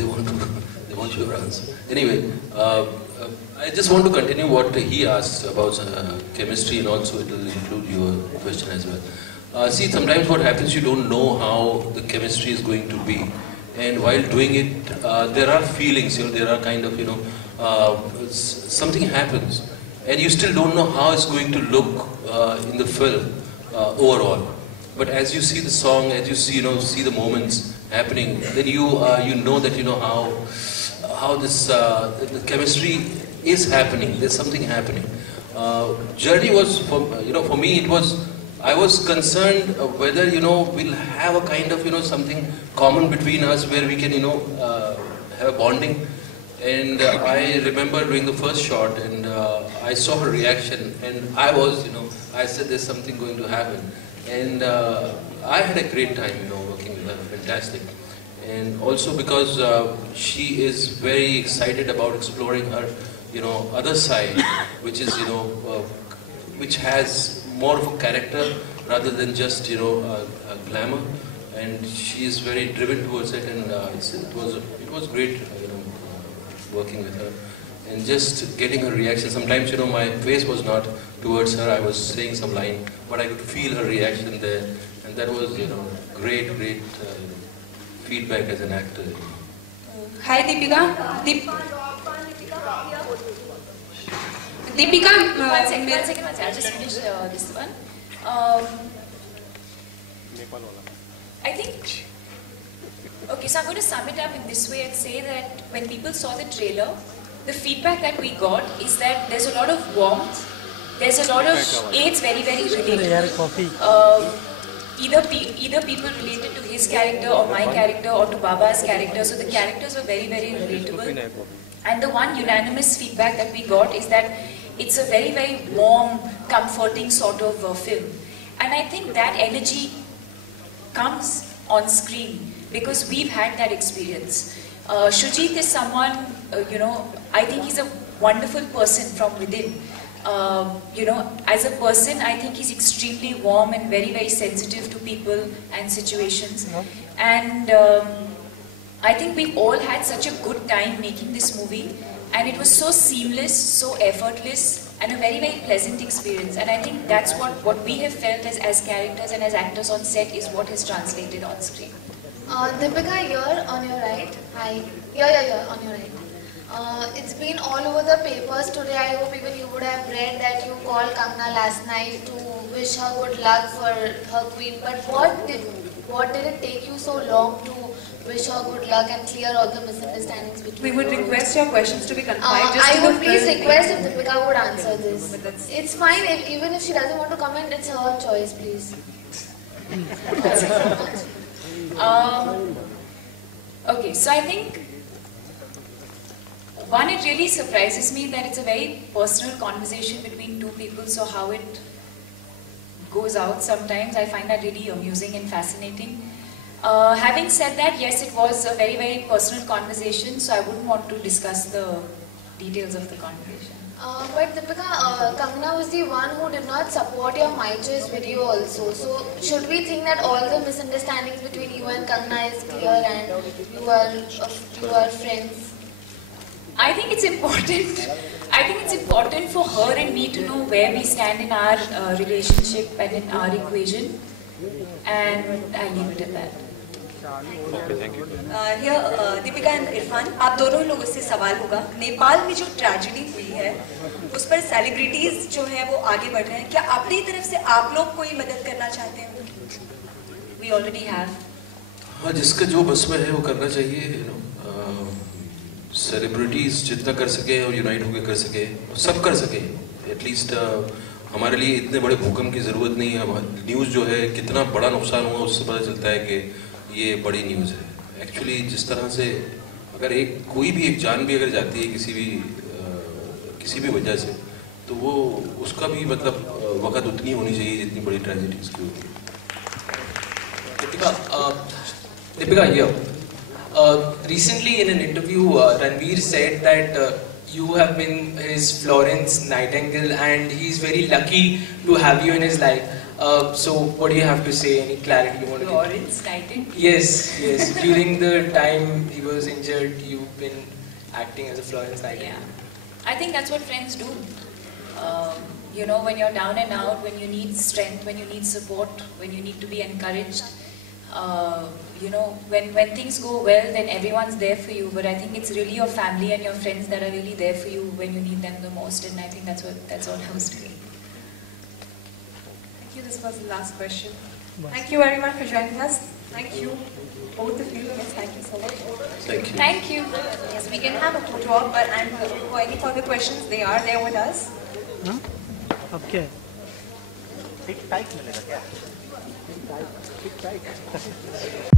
they want to, they want your answer. Anyway, I just want to continue what he asked about chemistry, and also it will include your question as well. See, sometimes what happens, you don't know how the chemistry is going to be, and while doing it, there are feelings, there are kind of, something happens, and you still don't know how it's going to look in the film overall. But as you see the song, as you see, see the moments happening, then you know that how this the chemistry is happening. There's something happening. Journey was for me, it was, I was concerned whether we'll have a kind of something common between us where we can have a bonding. And I remember doing the first shot, and I saw her reaction, and I was I said there's something going to happen, and I had a great time working with her. Fantastic. And also because she is very excited about exploring her other side, which is which has more of a character rather than just a glamour, and she is very driven towards it, and it was great working with her and just getting her reaction. Sometimes my face was not towards her, I was saying some line, but I could feel her reaction there, and that was great feedback as an actor. Hi Deepika. Deepika, one second, I'll just finish this one. I think, okay, so I'm going to sum it up in this way and say that when people saw the trailer, the feedback that we got is that there's a lot of warmth, there's a lot of, it's very, very relatable. Either people related to his character or my character or to Baba's character, so the characters were very, very relatable. And the one unanimous feedback that we got is that it's a very, very warm, comforting sort of film. And I think that energy comes on screen because we've had that experience. Shoojit is someone, I think he's a wonderful person from within. As a person, I think he's extremely warm and very, very sensitive to people and situations. And I think we've all had such a good time making this movie, and it was so seamless, so effortless, and a very, very pleasant experience. And I think that's what we have felt as characters and as actors on set is what has translated on screen. Deepika, here on your right. Hi. Here, on your right. It's been all over the papers today. I hope even you would have read that you called Kangana last night to wish her good luck for her queen. But what did it take you so long to wish her good luck and clear all the misunderstandings between you? We would request your questions to be confined just I to would please request if Deepika would answer this. It's fine, even if she doesn't want to comment, it's her choice, please. Okay, so I think one, it really surprises me that it's a very personal conversation between two people, so how it goes out sometimes, I find that really amusing and fascinating. Having said that, yes, it was a very, very personal conversation, so I wouldn't want to discuss the details of the conversation. But Deepika, Kangana was the one who did not support your My Choice video also. So should we think that all the misunderstandings between you and Kangana is clear and you are friends? I think it's important. I think it's important for her and me to know where we stand in our relationship and in our equation. And I'll leave it at that. Okay, thank you. Here, Deepika and Irfan, आप दोनों लोगों से सवाल होगा. नेपाल में जो tragedy हुई है, उस पर सेलिब्रिटीज जो हैं वो आगे बढ़ रहे हैं. क्या अपनी तरफ से आप लोग कोई मदद करना चाहते हैं? We already have. हाँ, जिसका जो बस में है वो करना चाहिए. सेलिब्रिटीज जितना कर सके और यूनाइट होकर कर सके, सब कर सके. एटलीस्ट हमारे लिए इतने बड़े भूकंप की ज़रूरत नहीं है. न्यूज़ जो है कितना बड़ा नुकसान हुआ उससे पता चलता है कि ये बड़ी न्यूज़ है. एक्चुअली जिस तरह से अगर कोई भी एक जान भी अगर जाती है किसी भी वजह से, तो वो उसका भी मतलब वक़्त उतनी होनी चाहिए जितनी बड़ी ट्रेजेडी उसकी होती है. Deepika, here. Recently in an interview, Ranveer said that you have been his Florence Nightingale and he's very lucky to have you in his life. So what do you have to say? Any clarity you want to give? Lawrence Titan. Yes, yes. During the time he was injured, you've been acting as a Florence Nightingale. Yeah, I think that's what friends do. You know, when you're down and out, when you need strength, when you need support, when you need to be encouraged, you know, when things go well, then everyone's there for you. But I think it's really your family and your friends that are really there for you when you need them the most. And I think that's what I was doing. Thank you. This was the last question. Thank you everyone for joining us. Thank you, both of you. Yes, thank you so much. Thank you. Thank you. Yes, we can have a photo op, and for any further questions, they are there with us. अब क्या है? ठीक tight मिलेगा क्या? ठीक tight